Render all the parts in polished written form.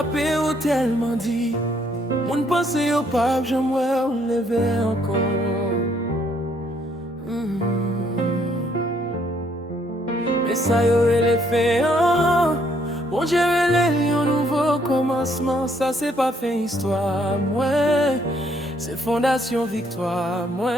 frappé ou tellement dit. Mon pensée au pape, j'aimerais lever encore. Mais ça y aurait les faits. Bon Dieu, un nouveau commencement. Ça c'est pas fin histoire, moi. C'est fondation victoire, moi.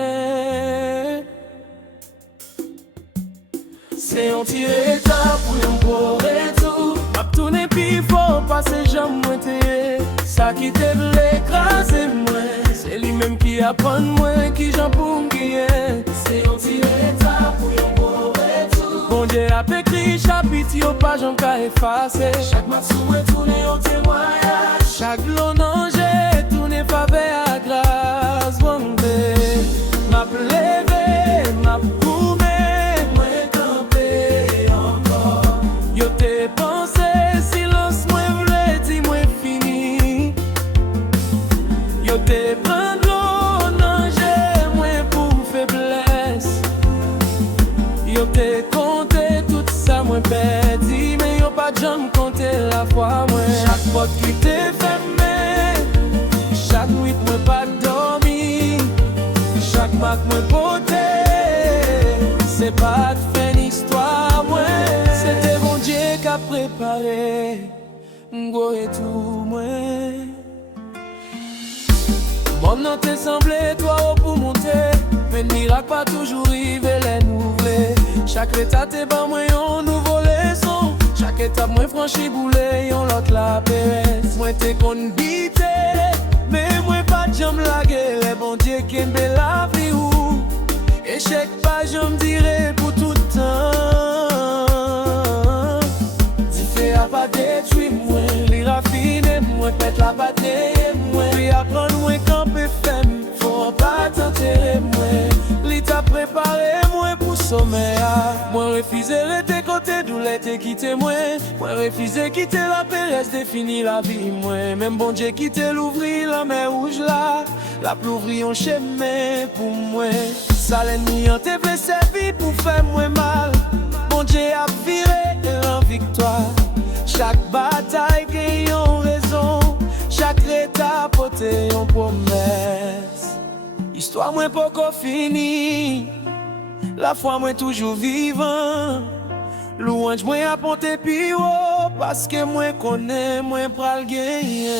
C'est un petit état pour un beau retour. M'a tourné pis faut passer jamais monter. Ça qui te voulait écraser moi. C'est lui-même qui apprend moi qui j'en pour m'guiller. C'est un petit état pour un beau retour. Bon Dieu a écrit chapitre yo pas j'en qu'à effacer. Chaque matin moi tourné en témoignage. Chaque l'on j'ai tourné faveur à grâce. Bon Dieu m'a levé, m'a te prendre non j'ai moins pour faiblesse. Yo te compté tout ça moins perdu. Mais yo pas jamais compté la foi moins. Chaque porte qui t'est fermée, chaque nuit moi pas dormi, chaque mac moi porté. C'est pas de fin histoire moi. C'était bon Dieu qui a préparé m'go et tout moi. Bon non t'es semblé toi pour monter. Mais le miracle pas toujours rivé les nouvelés. Chaque étape t'es pas moins un nouveau leçon. Chaque étape moins franchi boulé on l'autre la péresse. Moi t'es qu'on bité. Mais moi pas de jambe laguer. Les bon Dieu qui aime la vie ou échec pas je me dirais pour tout le temps. Tu fais à pas détruire moi. Les raffiner moi pète la bataille moi. Puis apprendre moi camper femme. Faut pas t'enterrer moi. L'État préparé moi pour sommeil. Moi refuser rester côté d'où l'été quitter moi. Moi refuser quitter la paix définir la vie moi. Même bon Dieu quitter l'ouvrir la mer rouge là. La plouvrir en chemin pour moi. Ça l'ennemi en te blessé vie pour faire moi mal. Bon Dieu a viré en victoire. Chaque bataille gagne en raison. Chaque étape porté en promesse. Histoire moins pas fini. La foi moins toujours vivant. Louange moins à ponter plus haut. Parce que moi connais moins pral gagner.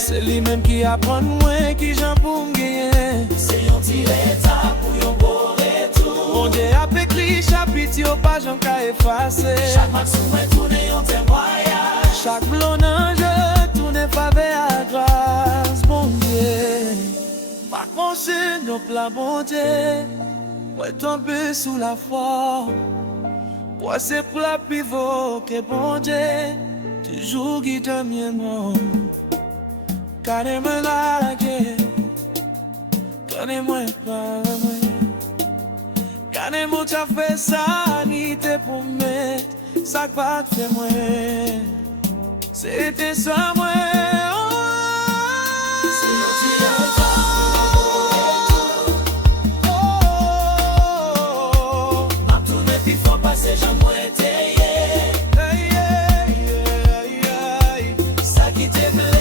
C'est lui-même qui apprend moi qui j'en pour m'gagner. C'est un petit état pour un beau retour. Mon Dieu a écrit chapitre yo pas j'en qu'à effacer. Chaque maximum moi tourné en témoignage. Chaque blond ange tourné faveur à grâce. Mon Dieu pas penser nos plans bon Dieu. Moi tomber sous la foi. Moi c'est pour la pivot que bon Dieu toujours guide mieux moi. Connais-moi la guerre, connais-moi pas moi. Connais-moi t'as fait ça, ni te promet, ça va te faire moi. C'était ça moi. M'a tourné puis faut passer jamais moi été. Ça qui te blesse.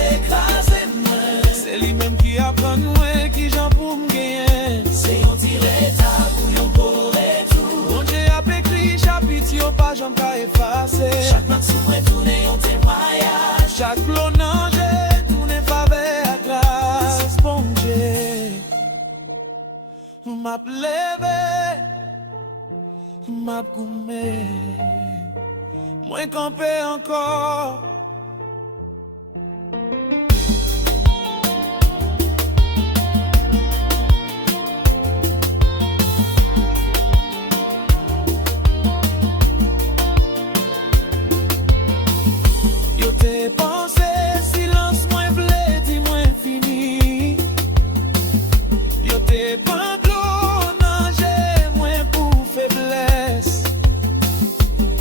C'est lui-même qui apprend moi qui j'en pour m'gagner. C'est un direct pour un beau retour. Mon Dieu a écrit chapitre yo pas j'en qu'à effacer. Chaque matin moi tourné en témoignage. Chaque blond ange tourné faveur à grâce. Bon Dieu m'a levé, m'a goumé. Moi campé encore. Tes pensées, silence moins blé, dis moins fini. Yo pas de l'eau, non, j'ai moins pour faiblesse.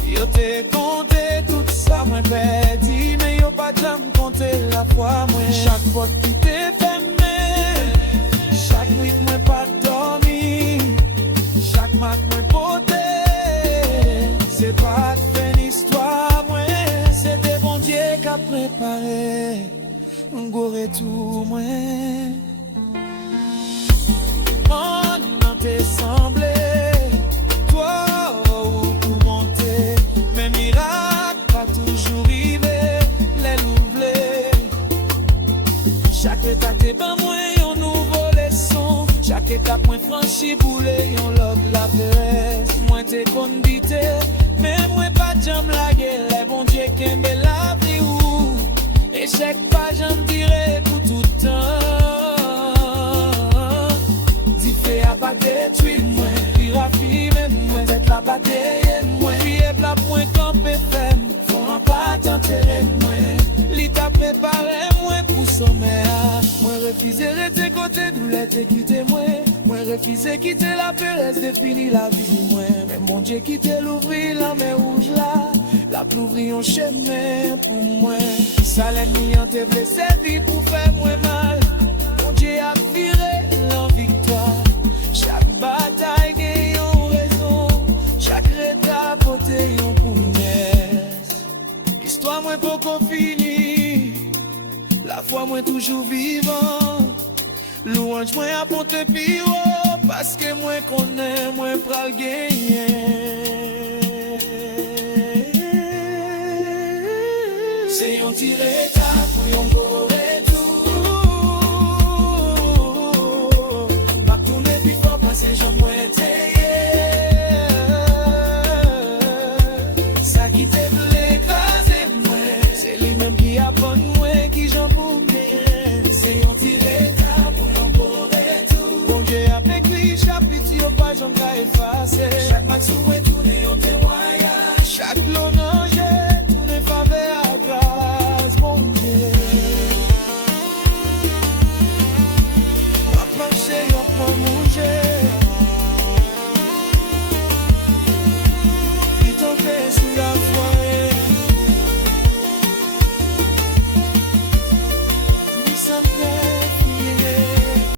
Yo te compté tout ça, moi perdu, mais yo pas jamais compté la foi, moi. Chaque porte qui t'est fermée, chaque nuit, moi pas dormi, chaque mat, moi poté. C'est pas de fin histoire, moi, c'était bon Dieu qui a préparé, un gros retour, moi. On t'est semblé, toi, ou pour monter, mais miracle pas toujours arrivé, les louvelés. Chaque étape t'es pas moins, un nouveau leçon, chaque étape moins franchi boulé, on love la paix. Moi t'es condité, mais moi pas j'aime la gueule, les bon Dieu qui aime la vie ou échec pas j'aime dirais pour tout temps. Fait à pas détruire moi, puis raffi même moi, tête la bataille moi, puis est la point campé ferme, faut pas t'enterrer moi, li t'a préparé moi pour sommet, moi refuser rester côté douleur te quitter moi refuser quitter la péresse de finir la vie moi, mais mon Dieu quitter l'ouvrir la mer rouge là, la plouvri un chemin pour moi, ça l'ennemi en te blessé vie pour faire moi mal, mon Dieu a viré la victoire. Chaque bataille gagne une raison, chaque étape porté une promesse. L'histoire moins beaucoup finie, la foi moins toujours vivant. Louange moins à ponte plus haut, parce que moins connaît, moins pral gagner. C'est un tiré étape pour un beau retour. C'est j'en moins ça qui te voulait écraser moi, c'est lui-même qui apprend moi qui j'en pour bien. C'est un tiré pour un beau retour. Bon Dieu a écrit chapitre au pas j'en qu'à effacer. Chaque match où tourné on témoignage, chaque l'honneur j'ai tourné faveur à grâce. Bon Dieu ma pensée